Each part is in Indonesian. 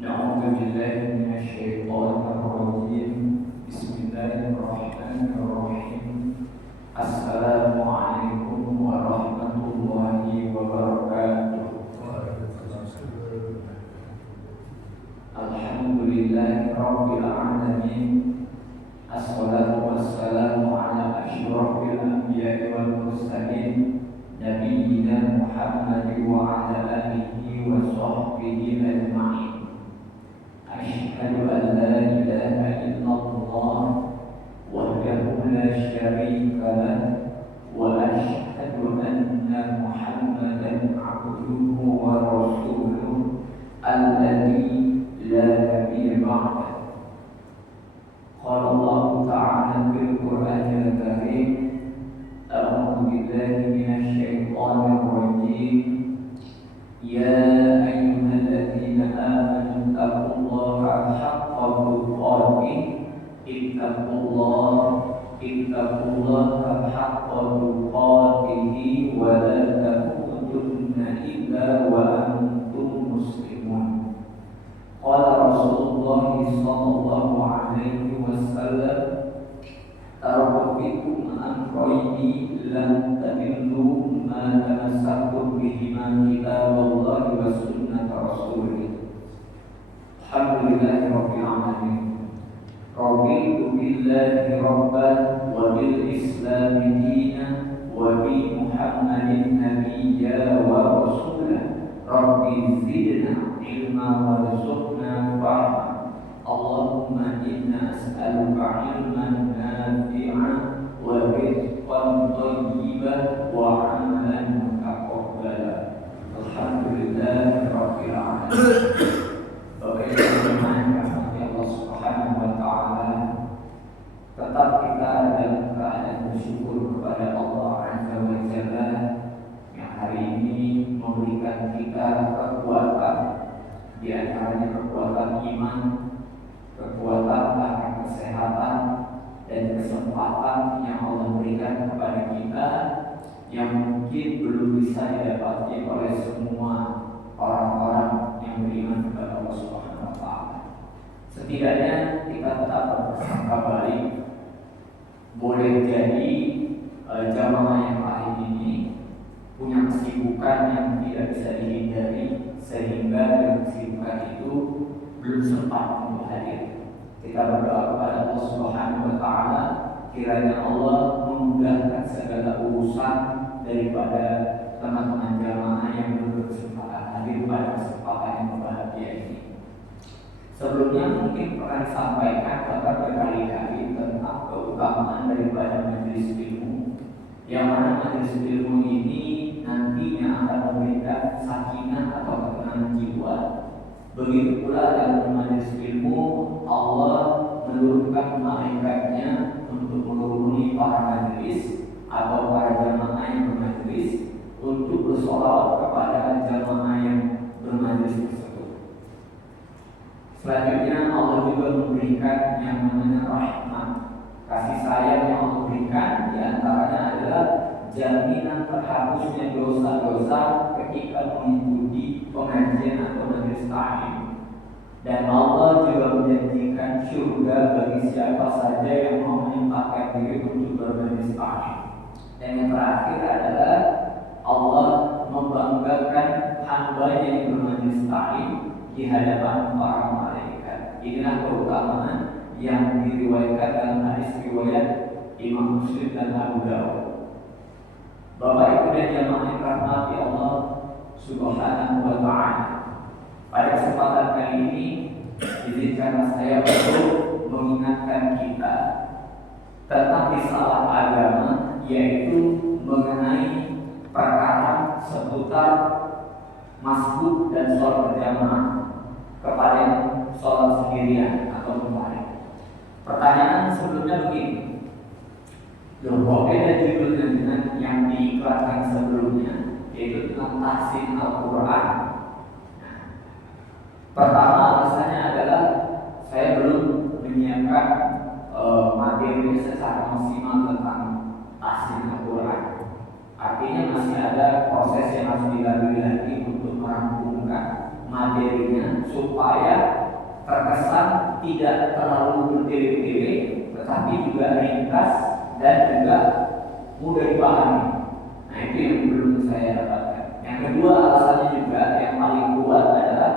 نعوذ بالله من الشيطان الرجيم. بسم الله الرحمن الرحيم. السلام عليكم ورحمة الله وبركاته. الحمد لله رب العالمين. الصلاة والسلام على أشرف الأنبياء والمرسلين نبينا محمد وعلى آله وصحبه أجمعين. أشهد أن لا إله إلا الله وحده لا شريك له، وأشهد أن محمدا عبده ورسوله الذي لا نبي بعده. قال الله تعالى في القرآن الكريم: أعوذ بالله من الشيطان الرجيم. يا أيها الذين آمنوا اتقوا الله حق تقاته اتقوا الله حق تقاته ولا تموتن إلا وأنتم مسلمون. قال رسول الله صلى الله عليه وسلم: تركت فيكم أمرين لن تضلوا ما تمسكتم بهما كتاب الله وسنة رسوله. الحمد لله رب العالمين. رضيت بالله ربا وبالإسلام دينا وبمحمد نبيا ورسولا. رب زدنا علما وارزقنا فهما. اللهم إنا أسألك علما نافعا ورزقا طيبا وعملا متقبلا. الحمد لله رب العالمين. Bagaimana Allah Subhanahu wa Ta'ala, tetap kita dalam keadaan bersyukur kepada Allah Azza wa Jalla yang hari ini memberikan kita kekuatan, di antaranya kekuatan iman, kekuatan akan kesehatan, dan kesempatan yang Allah berikan kepada kita yang mungkin belum bisa didapati oleh semua orang-orang yang beriman kepada Allah Subhanahu wa Ta'ala. Setidaknya kita tetap berprasangka baik. Boleh jadi jamaah yang lain ini punya kesibukan yang tidak bisa dihindari, sehingga dengan kesibukan itu belum sempat untuk hadir. Kita berdoa kepada Allah Subhanahu wa Ta'ala, kiranya Allah memudahkan segala urusan daripada teman-teman jamaah yang belum berkesempatan hadir pada kesempatan yang berbahagia ini. Sebelumnya mungkin pernah disampaikan bahkan berkali-kali tentang keutamaan daripada majelis ilmu, yang mana majelis ilmu ini nantinya akan memberikan sakinah atau ketenangan jiwa. Begitu pula dalam majelis ilmu, Allah menurunkan malaikatnya untuk menuruni para majelis atau para jamaah yang bermajelis untuk bersolawat kepada jamaah yang bermajelis tersebut. Selanjutnya Allah juga memberikan yang namanya rahmat, kasih sayang yang Allah berikan, di antaranya adalah jaminan terhapusnya dosa-dosa ketika mengikuti pengajian atau majelis ta'lim. Dan Allah juga menjanjikan surga bagi siapa saja yang mau menyempatkan diri untuk bermajelis ta'lim. Dan yang terakhir adalah Allah membanggakan hamba yang bermajelis ta'lim di hadapan para malaikat. Inilah keutamaan yang diriwayatkan dalam hadis riwayat Imam Muslim dan Abu Dawud. Bapak Ibu dan jamaah yang dirahmati Allah Subhanahu wa Ta'ala, pada kesempatan kali ini izinkan saya untuk mengingatkan kita tentang risalah agama, yaitu mengenai perkara seputar masbuk dan sholat berjamaah kepada sholat sendirian atau munfarid. Pertanyaan sebelumnya begini: loh, kok beda judulnya dengan yang diiklankan sebelumnya, yaitu tentang tahsin Al-Quran? Pertama alasannya adalah saya belum menyiapkan materi secara maksimal tentang tahsin Al-Quran. Artinya masih ada proses yang harus dilalui lagi untuk merampungkan materinya supaya terkesan tidak terlalu bertele-tele, tetapi juga ringkas dan juga mudah dipahami. Nah, itu yang belum saya dapatkan. Yang kedua, alasannya juga yang paling kuat adalah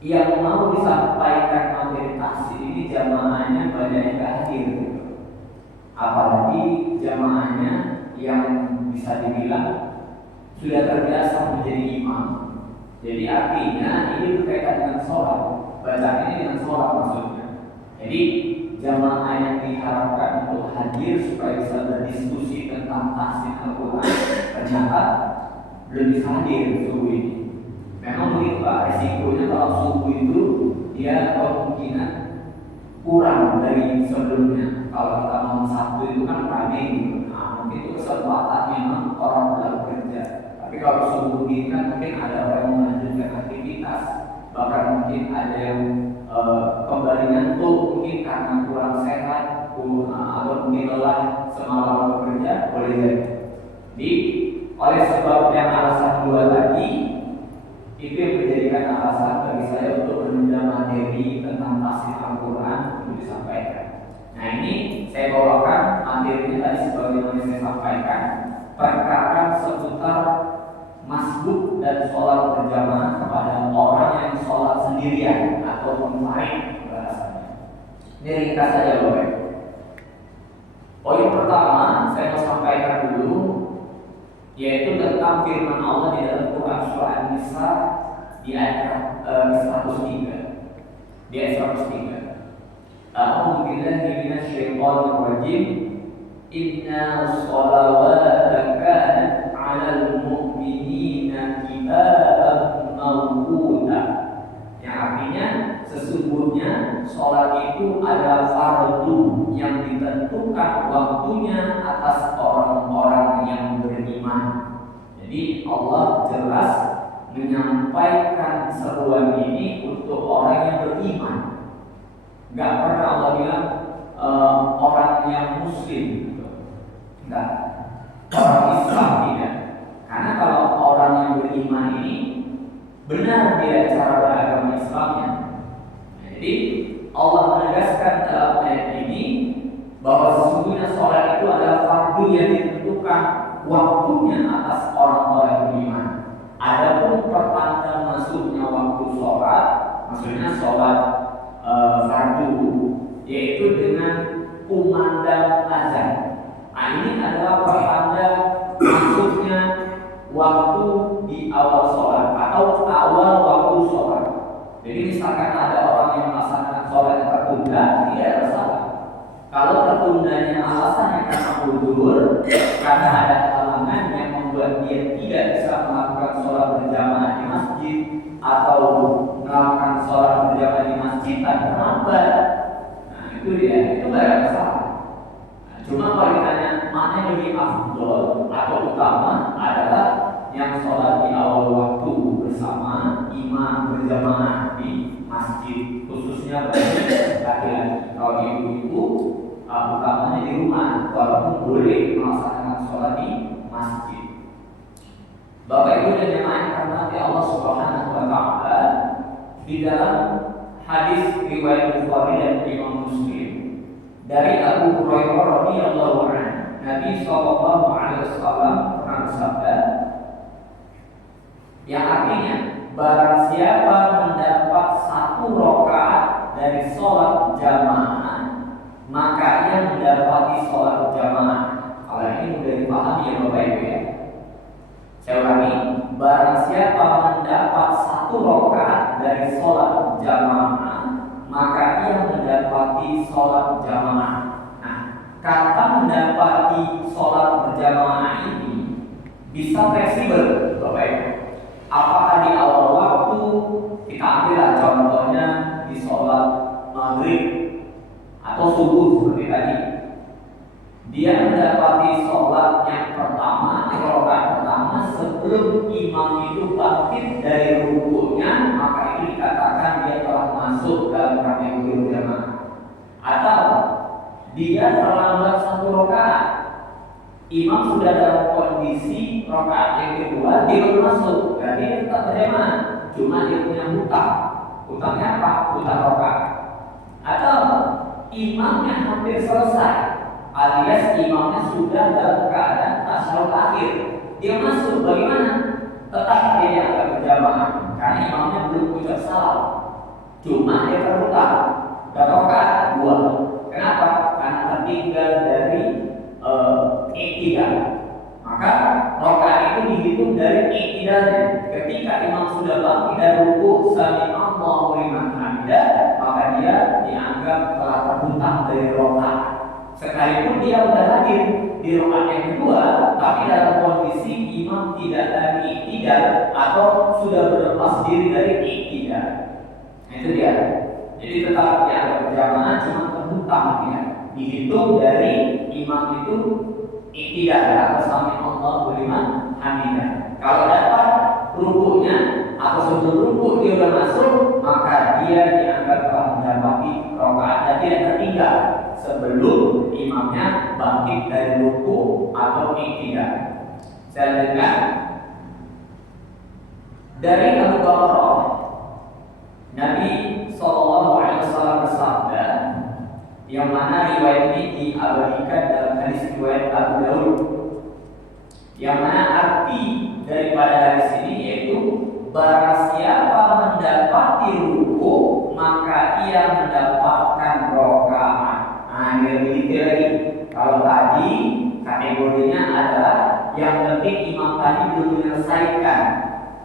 yang mau disampaikan materi tafsir ini jamaahnya banyak yang hadir, apalagi jamaahnya yang bisa dibilang sudah terbiasa menjadi imam. Jadi artinya ini berkaitan dengan sholat, bacaannya dengan sholat maksudnya. Jadi jamaah yang diharapkan untuk hadir supaya bisa berdiskusi tentang tafsir Al-Quran ternyata belum bisa hadir subuh ini. Memang begitu Pak, resikonya kalau subuh itu dia kemungkinan kurang dari sebelumnya. Kalau kita mau Sabtu itu kan rame gitu. Nah, mungkin itu kesempatannya memang orang belum kerja. Tapi kalau subuh ini kan mungkin ada orang yang melanjutkan aktivitas, bahkan mungkin ada yang kembali ngantuk mungkin karena kurang sehat atau mungkin lelah semalam bekerja, boleh jadi. Jadi oleh sebab yang alasan dua tadi, itu yang menjadikan alasan bagi saya untuk menunda materi tentang tafsir Al-Quran untuk disampaikan. Nah, ini saya bawakan materinya tadi sebagaimana saya sampaikan, perkara seputar masbuk dan sholat berjamaah kepada orang yang sholat sendirian atau munfarid bahasanya. Ini ringkas saja Bapak. Poin pertama saya mau sampaikan dulu, yaitu tentang firman Allah di dalam Quran surah An-Nisa di ayat 103. Di ayat 103. A'udzu billahi minasyaitonir rajim. Inna sholawata kanat 'alal mu'minina kitaban mawquta. Yang artinya sesungguhnya sholat itu adalah fardu yang ditentukan waktunya atas orang-orang yang beriman. Jadi Allah jelas menyampaikan seruan ini untuk orang yang beriman. Gak pernah Allah bilang orang yang muslim, enggak, orang Islam tidak. Karena kalau orang yang beriman ini benar dia cara beragama Islamnya. Jadi Allah menegaskan dalam ayat ini bahwa sesungguhnya sholat itu adalah fardu yang ditentukan waktunya atas orang-orang beriman. Adapun pertanda masuknya waktu sholat, maksudnya sholat fardu, yaitu dengan kumandang azan. Nah, ini adalah pertanda masuknya waktu di awal sholat atau awal waktu sholat. Jadi misalkan ada orang yang melaksanakan sholat yang tertunda, tidak ada salah. Kalau tertundanya alasannya karena uzur, karena ada halangan yang membuat dia tidak bisa melakukan sholat berjamaah di masjid atau melakukan sholat berjamaah di masjid dan terlambat, nah itu dia, itu tidak ada salah. Nah, cuma kalau ditanya mana yang lebih afdol atau utama adalah yang sholat di awal waktu bersama imam berjamaah di masjid, khususnya bagi laki-laki. Kalau ibu-ibu utamanya di rumah, walaupun boleh melaksanakan sholat di masjid. Bapak Ibu dan jemaah yang dirahmati Allah Subhanahu wa taala, di dalam hadis riwayat Bukhari dan Imam Muslim dari Abu Hurairah radhiyallahu anhu, Nabi sallallahu alaihi wasallam pernah bersabda, yang artinya barang siapa mendapat satu rakaat dari sholat jamaah, maka ia mendapati sholat jamaah. Kalau ini mudah dipahami ya Bapak Ibu ya. Saya ulangi, barang siapa mendapat satu rakaat dari sholat jamaah, maka ia mendapati sholat jamaah. Nah, kata mendapati sholat berjamaah ini bisa fleksibel Bapak Ibu. Apakah di awal waktu, kita ambillah contohnya di sholat maghrib atau subuh seperti tadi, dia mendapati sholat yang pertama, rakaat pertama sebelum imam itu bangkit dari rukunya, maka itu dikatakan dia telah masuk dalam kategori jamaah. Atau dia terlambat satu rakaat, Imam sudah dalam kondisi rakaat yang kedua, dia belum masuk, berarti dia tetap berjamaah. Cuma dia punya hutang. Hutangnya apa? Hutang rakaat. Atau imamnya hampir selesai, alias imamnya sudah dalam keadaan tasyahud akhir, dia masuk, bagaimana? Tetap dia akan berjamaah karena imamnya belum ucap salam. Cuma dia terhutang berapa rakaat? 2. Kenapa? Karena tertinggal dari i'tidal. Maka rakaat itu dihitung dari i'tidalnya. Ketika imam sudah bangkit dari ruku, sami Allahu liman hamidah, maka dia dianggap telah terhutang dari rakaat. Sekalipun dia sudah hadir di rakaat yang kedua, tapi dalam kondisi imam tidak lagi i'tidal atau sudah berlepas diri dari i'tidal. Itu dia. Jadi tetap dianggap berjamaah, cuma terhutang ya. Dihitung dari imam itu i'tidal atau sami Allahu liman hamidah. Kalau dapat rukunya atau sebelum ruku dia sudah masuk, maka dia dianggap telah mendapati rakaat dan tidak tertinggal sebelum imamnya bangkit dari ruku atau i'tidal. Selanjutnya dari Abu Bakar, Nabi SAW bersabda, yang mana riwayat ini diabadikan dalam hadis riwayat Abu Daud, yang mana arti daripada hadis ini yaitu barang siapa mendapati ruku maka ia mendapatkan rakaat. Nah, ini lebih detail lagi. Kalau tadi kategorinya adalah yang penting imam tadi belum menyelesaikan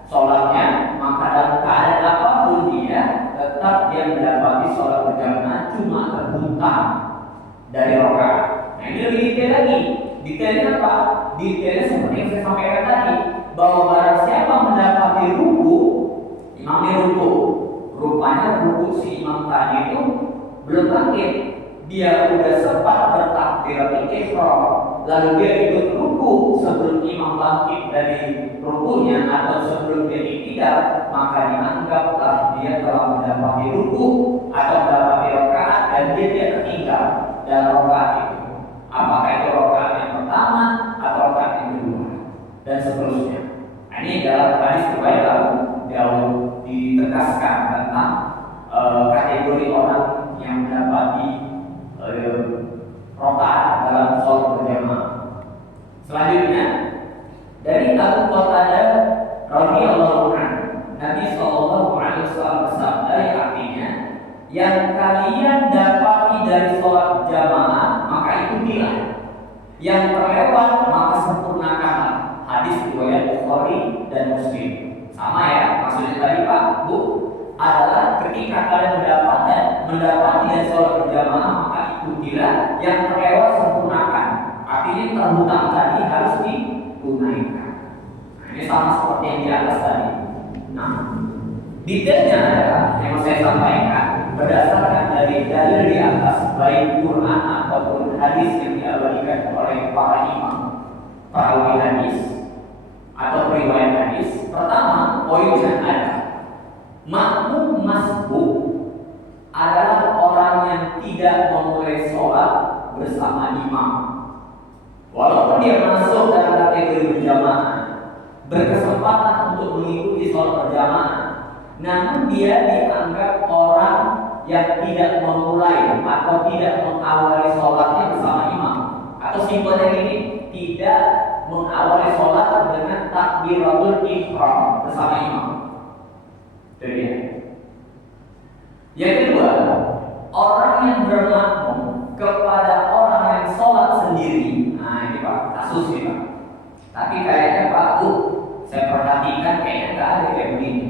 sholatnya, maka dalam keadaan apapun dia tetap dia mendapati sholat berjamaah, cuma terhutang dari rakaat. Nah, ini lebih detail lagi. Detailnya apa? Detailnya seperti yang saya sampaikan tadi, bahwa barang siapa mendapati ruku, imamnya ruku, rupanya ruku si imam tadi itu belum bangkit, dia udah sempat bertakbiratul ihram, lalu dia ikut ruku sebelum imam bangkit dari rukunya atau sebelum dia i'tidal, maka dianggaplah dia telah mendapati ruku atau mendapati rakaat dan dia tidak tertinggal dalam rakaat itu. Apakah itu rakaat yang pertama atau rakaat yang kedua dan seterusnya. Nah, ini dalam hadis riwayat Abu Daud ditegaskan tentang kategori orang yang mendapati rakaat dalam sholat berjamaah. Selanjutnya dari Abu Qatadah radhiyallahu anhu, Nabi SAW bersabda yang artinya, yang kalian dapati dari sholat jamaah maka ikutilah, yang terlewat maka sempurnakanlah. Hadis riwayat Bukhari dan Muslim. Sama ya, maksudnya tadi Pak Bu adalah ketika kalian mendapati dari sholat berjamaah maka ikutilah, yang terlewat sempurnakan. Artinya terhutang tadi harus ditunaikan. Nah, ini sama seperti yang di atas tadi. Nah, detailnya adalah yang saya sampaikan berdasarkan dari dalil di atas, baik Quran ataupun hadis yang diabadikan oleh para imam, para hadis atau riwayat hadis. Pertama, poinnya adalah makmum masbuk adalah orang yang tidak memulai sholat bersama imam. Walaupun dia masuk dalam kategori berjamaah, berkesempatan untuk mengikuti sholat berjamaah, namun dia dianggap orang yang tidak memulai atau tidak mengawali sholatnya bersama imam. Atau simpelnya ini, tidak mengawali sholat dengan takbiratul ihram bersama imam. Itu dia. Yang kedua, orang yang bermakmum kepada orang yang sholat sendiri. Nah, ini Pak, kasus ini Pak. Tapi kayaknya Pak Bu, saya perhatikan kayaknya nggak ada kayak begini.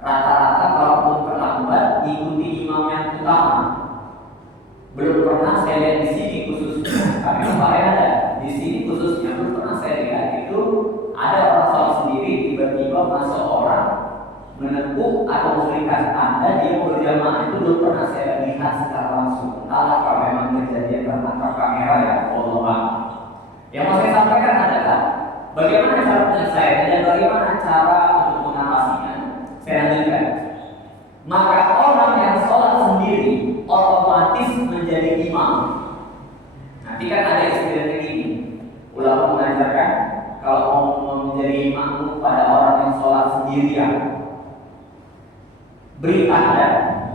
Rata-rata kalaupun terlambat ikuti imam yang utama. Belum pernah saya lihat di sini khususnya, tapi kemarin ada di sini khususnya belum pernah saya lihat itu ada orang sholat sendiri tiba-tiba masuk orang menepuk atau memberikan tanda dia berjamaah, itu belum pernah saya lihat secara langsung. Entahlah kalau memang kejadian tertangkap kamera ya, Allah. Yang mau saya sampaikan adalah bagaimana cara penyelesaiannya dan bagaimana cara untuk mengatasinya. Saya lanjutkan. Maka orang yang sholat sendiri otomatis menjadi imam. Nanti kan ada istilahnya gini, sendirian. Beri tanda,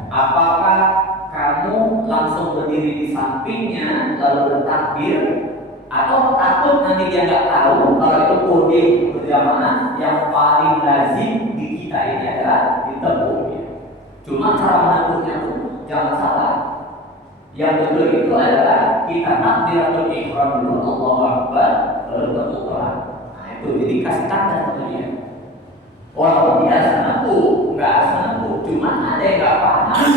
apakah kamu langsung berdiri di sampingnya lalu bertakbir, atau takut nanti dia nggak tahu kalau itu kode berjamaah yang paling lazim di kita ini adalah ditempuh. Cuma cara menempuhnya pun jangan salah. Yang betul itu adalah kita takbiratul ihram dulu, Allahu Akbar, lalu tempuh pelan. Nah itu jadi kasih tanda tentunya. Walaupun tidak harus menempuh, nggak harus menempuh, cuma ada yang nggak paham,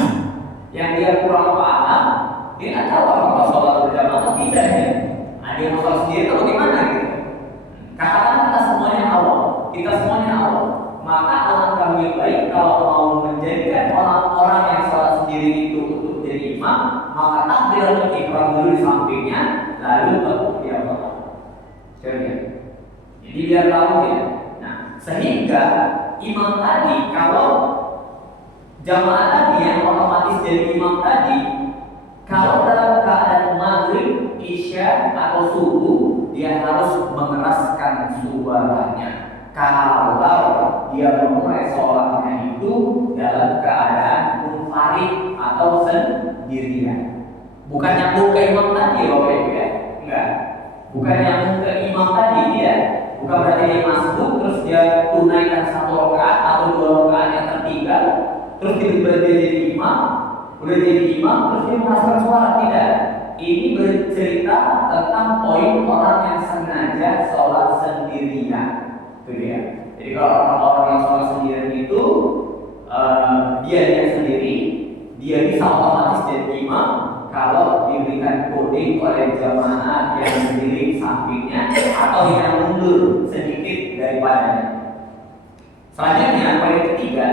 yang dia kurang paham, dia nggak tahu apakah sholat berjamaah atau tidak ya. Nah dia mau sholat sendiri atau bagaimana gitu. Katakan kita semuanya awam, maka alangkah lebih baik kalau mau menjadikan orang-orang yang sholat sendiri itu untuk jadi imam, maka takbiratul ihram dulu di sampingnya, lalu baru dia sholat. Jadi biar tahu ya. Nah, sehingga imam tadi kalau jamaah tadi yang otomatis jadi imam tadi, kalau dalam keadaan maghrib, isya atau subuh, dia harus mengeraskan suaranya. Kalau dia memulai sholatnya itu dalam keadaan munfarid atau sendirian, bukan nyambung ke imam tadi, Bapak Ibu ya, enggak. Bukan nyambung ke imam tadi dia, bukan berarti dia masuk terus dia tunaikan 1 rakaat atau 2 rakaat yang tertinggal, terus tiba-tiba dia jadi imam, udah jadi imam terus dia meraskan suara, tidak. Ini bercerita tentang poin orang yang sengaja sholat sendirian. Itu dia. Jadi kalau orang-orang yang sholat sendirian itu dia sendiri, dia bisa otomatis jadi imam kalau diberikan kode oleh jamaah yang berdiri sampingnya atau yang mundur sedikit daripadanya. Selanjutnya poin ketiga,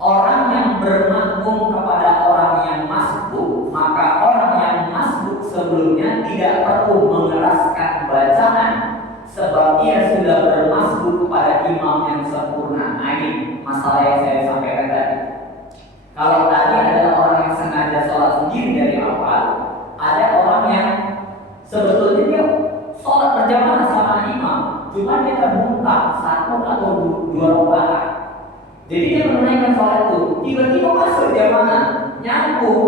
orang yang bermakmum kepada orang yang masbuk, maka orang yang masbuk sebelumnya tidak perlu mengeraskan bacaan sebab ia sudah bermasbuk kepada imam yang sempurna. Nah ini masalah yang saya sampaikan tadi. Kalau tadi adalah orang yang sengaja sholat sendiri dari awal, ada orang yang sebetulnya dia sholat berjamaah sama imam, cuma dia termuntah 1 atau 2 rakaat. Jadi dia menunaikan sholat itu, tiba-tiba masuk jamaah, nyambung,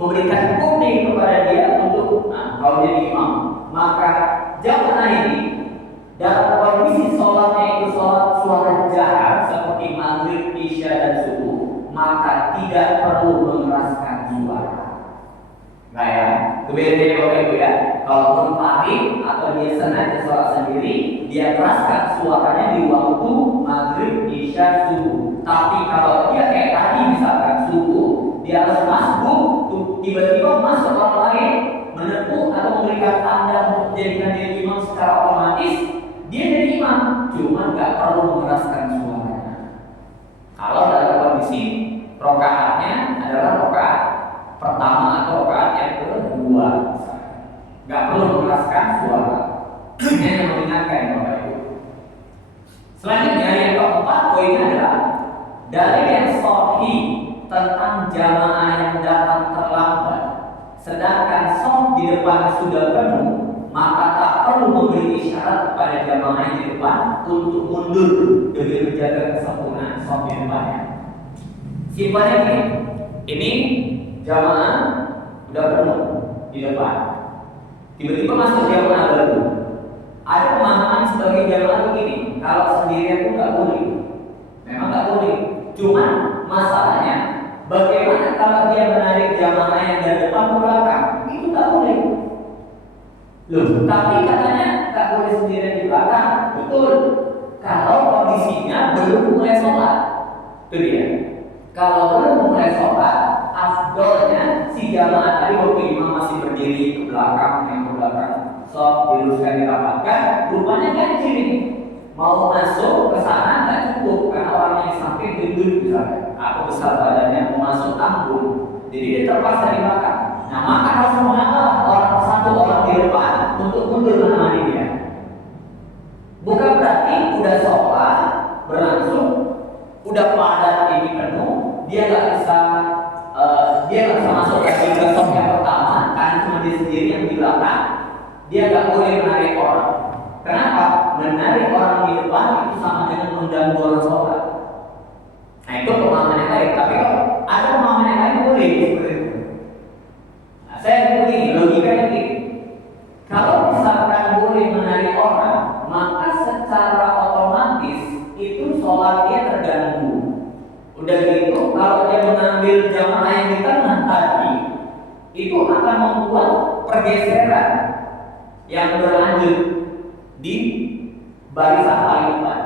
memberikan kode kepada dia untuk kalau jadi imam. Maka jamaah ini dalam kondisi sholatnya itu sholat suara jahat seperti maghrib, isya dan subuh, maka tidak perlu mengeraskan suara. Nah ya, kemudian Bapak Ibu ya, kalaupun pahit atau dia sengaja sholat sendiri, dia keraskan suaranya di waktu maghrib, isya, subuh. Tapi kalau dia kayak tadi misalkan subuh, dia harus masbuk, tiba-tiba masuk orang lain menepuh atau memberikan tanda untuk menjadikan dia imam secara otomatis, dia jadi imam, cuma nggak perlu mengeraskan suaranya. Kalau dalam kondisi rokaatnya adalah rokaat pertama atau rokaat yang kedua, nggak perlu mengeraskan suara. Ini yang mengingatkan Bapak Ibu. Selanjutnya yang keempat poinnya adalah dalil yang sahih tentang jamaah yang datang terlambat, sedangkan shaf di depan sudah penuh, maka tak perlu memberi isyarat kepada jamaah yang di depan untuk mundur demi menjaga kesempurnaan shaf di depannya. Simpelnya ini jamaah sudah penuh di depan, tiba-tiba masuk jamaah baru. Ada pemahaman sebagai jamaah begini, kalau sendirian itu nggak boleh, memang nggak boleh. Cuma masalahnya, bagaimana kalau dia menarik jamaah yang dari depan ke belakang? Itu nggak boleh. Loh, tapi katanya nggak boleh sendirian di belakang. Betul. Kalau kondisinya belum mulai sholat, itu dia. Kalau belum mulai sholat, afdolnya si jamaah tadi waktu imam masih berdiri ke belakang, yang ke belakang, sok diluruskan dirapatkan, rupanya ganjil ini. Mau masuk ke sana nggak cukup karena orangnya di samping gendut misalnya, atau besar badannya mau masuk tanggung, jadi dia terpaksa di belakang. Nah maka harus mengalah orang satu orang di depan untuk mundur menemani dia. Bukan berarti udah sholat berlangsung, udah padat ini penuh, dia nggak bisa masuk lagi ke shop yang pertama karena cuma dia sendiri yang di belakang. Dia nggak boleh menarik orang. Kenapa? Menarik orang di depan itu sama dengan mengganggu orang sholat. sholatnya terganggu. Udah gitu, kalau dia mengambil jamaah yang di tengah tadi, itu akan membuat pergeseran yang berlanjut di barisan paling depan,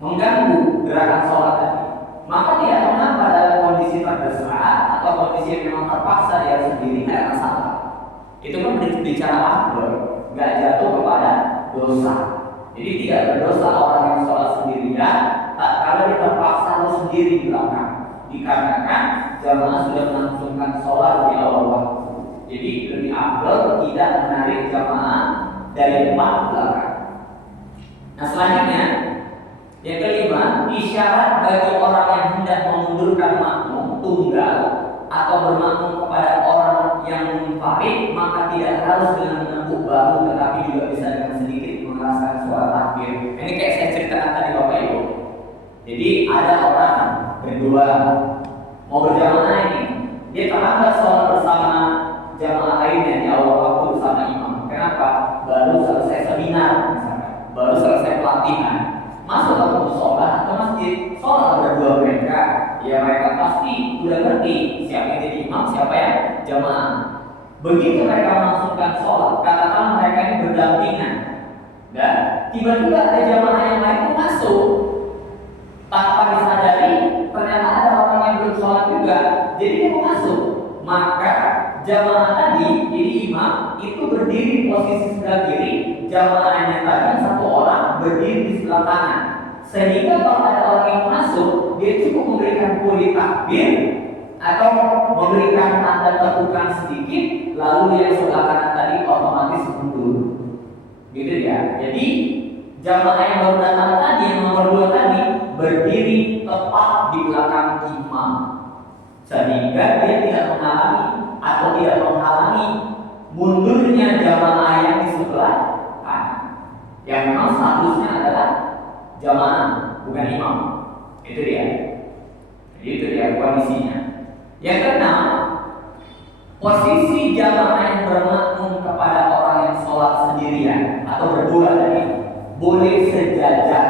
mengganggu gerakan sholat tadi. Maka tidak mengapa dalam kondisi terdesak atau kondisi yang memang terpaksa dia sendiri, tidak masalah. Itu kan bicara afdol, nggak jatuh kepada dosa. Jadi tidak berdosa orang yang sholat sendirian, tak kalau dia terpaksa harus sendiri di belakang, dikarenakan jamaah sudah melangsungkan sholat di awal waktu. Jadi lebih afdol tidak menarik jamaah dari depan ke belakang. Nah selanjutnya, yang kelima, isyarat bagi orang yang hendak memundurkan makmum tunggal atau bermakmum kepada orang yang munfarid, maka tidak harus dengan menepuk bahu, tetapi juga bisa dengan sedikit mengeraskan suara takbir. Ini kayak saya ceritakan tadi Bapak Ibu. Jadi ada orang berdua mau berjamaah ini, dia terlambat sholat bersama jamaah lainnya di awal waktu bersama imam. Kenapa? Baru selesai seminar misalkan, baru selesai pelatihan, masuk ke musola atau masjid, sholat berdua mereka. Ya mereka pasti udah ngerti siapa yang jadi imam, siapa yang jamaah. Begitu mereka melangsungkan sholat, katakan mereka ini berdampingan, dan tiba-tiba ada jamaah yang lain itu masuk tanpa disadari, ternyata ada orang yang belum sholat juga, jadi dia mau masuk. Maka jamaah tadi, jadi imam itu berdiri di posisi sebelah kiri, jamaahnya tadi satu orang berdiri di sebelah kanan. Sehingga kalau ada orang yang masuk, dia cukup memberikan kuli takbir atau memberikan tanda tepukan sedikit, lalu yang sebelah kanan tadi otomatis mundur. Gitu ya. Jadi jamaah yang baru datang tadi, yang nomor 2 tadi, berdiri tepat di belakang imam, sehingga dia tidak menghalangi atau tidak menghalangi mundurnya jamaah yang di sebelah kanan, yang memang statusnya adalah jamaah, bukan imam. Itu dia. Jadi itu dia kondisinya. Yang keenam, posisi jamaah yang bermakmum kepada orang yang sholat sendirian atau berdua tadi boleh sejajar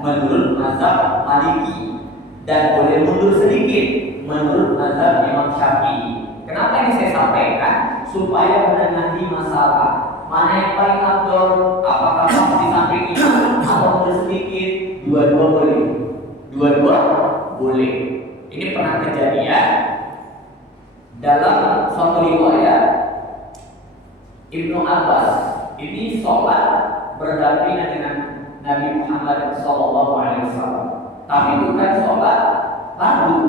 menurut mazhab Maliki dan boleh mundur sedikit menurut mazhab Imam Syafi'i. Kenapa ini saya sampaikan? Supaya menengahi masalah mana yang paling afdol, apakah pas di samping imam atau mundur sedikit. Dua-dua boleh. Dua-dua boleh. Ini pernah kejadian dalam suatu riwayat Ibnu Abbas ini sholat berdampingan dengan Nabi Muhammad SAW. Tapi bukan sholat fardu,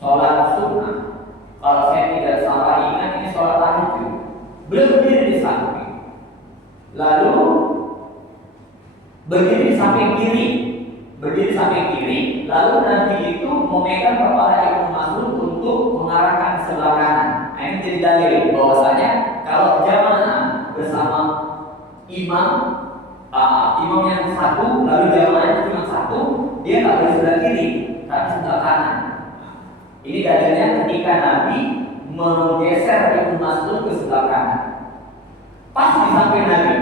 sholat sunnah. Kalau saya tidak salah ingat ini sholat tahajud. Beliau berdiri di samping, lalu berdiri di samping kiri, lalu Nabi itu memegang kepala Ibnu Mas'ud untuk mengarahkan ke sebelah kanan. Nah, ini jadi dalil bahwasanya kalau jamaah bersama imam, imam yang satu, lalu jamaahnya cuma satu, dia nggak boleh sebelah kiri, tapi sebelah kanan. Ini dalilnya ketika Nabi menggeser Ibnu Mas'ud ke sebelah kanan. Pas di samping Nabi,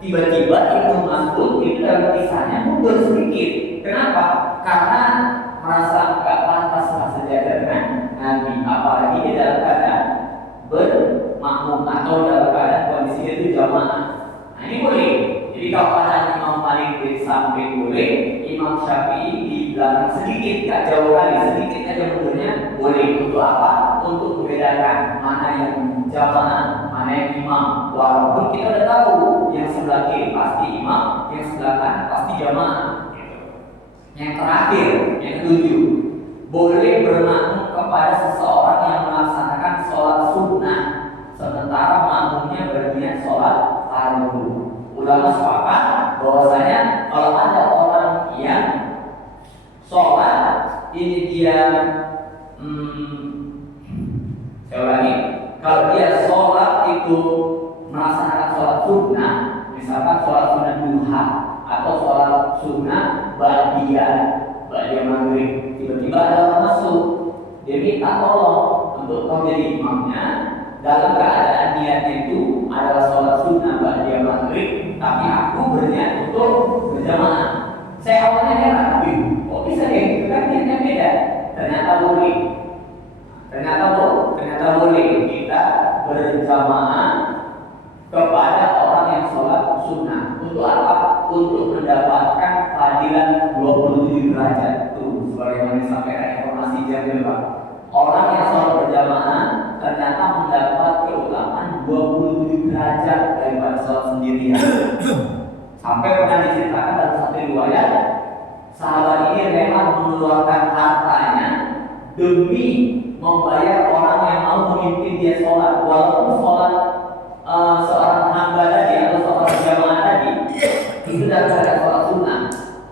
tiba-tiba Ibnu Mas'ud itu dalam kisahnya mundur sedikit. Kenapa? Karena merasa nggak pantas sejajar dengan Nabi, apalagi dia dalam keadaan bermakmum atau dalam keadaan kondisi itu jamaah. Nah ini boleh. Jadi kalau ada Imam Malik di samping boleh, Imam Syafi'i di belakang sedikit, nggak jauh kali, sedikit aja mundurnya boleh. Untuk apa? Untuk membedakan mana yang jamaah, mana yang imam. Walaupun kita udah tahu yang sebelah kiri pasti imam, yang sebelah kanan pasti jamaah. Yang terakhir, yang ketujuh, boleh bermakmum kepada seseorang yang melaksanakan sholat sunnah sementara makmumnya berniat sholat fardu. Ulama sepakat bahwasanya kalau ada orang yang sholat ini dia saya ulangi, kalau dia sholat itu melaksanakan sholat sunnah, misalkan sholat sunnah duha atau sholat sunnah ba'diyah maghrib, tiba-tiba ada orang masuk, dia minta tolong untuk kau jadi imamnya dalam keadaan niatnya itu adalah sholat sunnah ba'diyah maghrib, tapi aku berniat untuk berjamaah. Saya awalnya heran, kok bisa kayak gitu kan? Niatnya beda. Ternyata boleh. Ternyata boleh kita berjamaah kepada orang yang sholat sunnah. Untuk apa? Untuk mendapatkan fadilah 27 derajat. Tuh, sebagaimana disampaikan informasi jam berapa? Orang yang sholat berjamaah ternyata mendapat keutamaan 27 derajat daripada sholat sendirian. Sampai pernah diceritakan dalam satu riwayat, sahabat ini rela mengeluarkan hartanya demi membayar orang yang mau memimpin dia sholat, walaupun sholat seorang hamba tadi atau seorang jamaah tadi itu daripada sholat sunnah.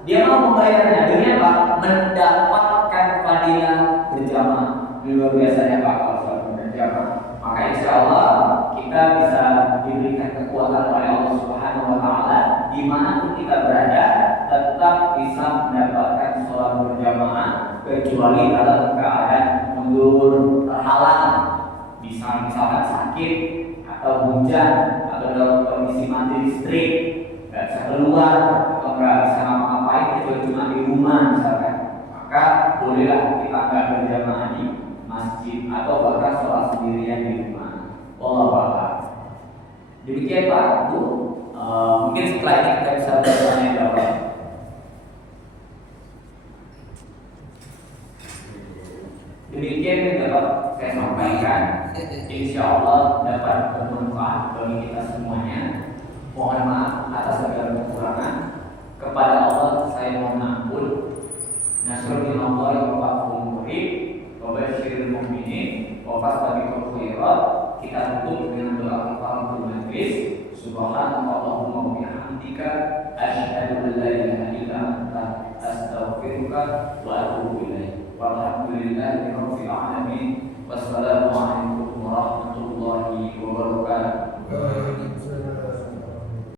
Dia mau membayarnya demi apa? Mendapatkan fadilah berjamaah. Luar biasanya Pak kalau sholat berjamaah. Maka insya Allah kita bisa diberikan kekuatan oleh Allah Subhanahu Wa Taala dimanapun kita berada tetap bisa mendapatkan sholat berjamaah kecuali dalam keadaan mundur terhalang, misalkan sakit atau hujan atau dalam kondisi mati listrik, nggak bisa keluar atau nggak bisa ngapa-ngapain kecuali cuma di rumah misalkan, maka bolehlah kita nggak berjamaah di masjid atau bahkan sholat sendirian di rumah. Wallahu a'lam. Demikian Pak Bu. Mungkin setelah ini kita bisa bertanya jawab. Demikian yang dapat saya sampaikan. Insya Allah dapat bermanfaat bagi kita semuanya. Mohon maaf atas segala kekurangan. Kepada Allah saya mohon ampun. Nasrul Allah wa faqul murid wa basyiril mu'minin wa fastabiqul khairat. Kita tutup dengan doa kafaratul majlis. Subhanallahumma wa bihamdika asyhadu an la ilaha illa anta astaghfiruka wa atubu ilaik. Walhamdulillahi rabbil alamin.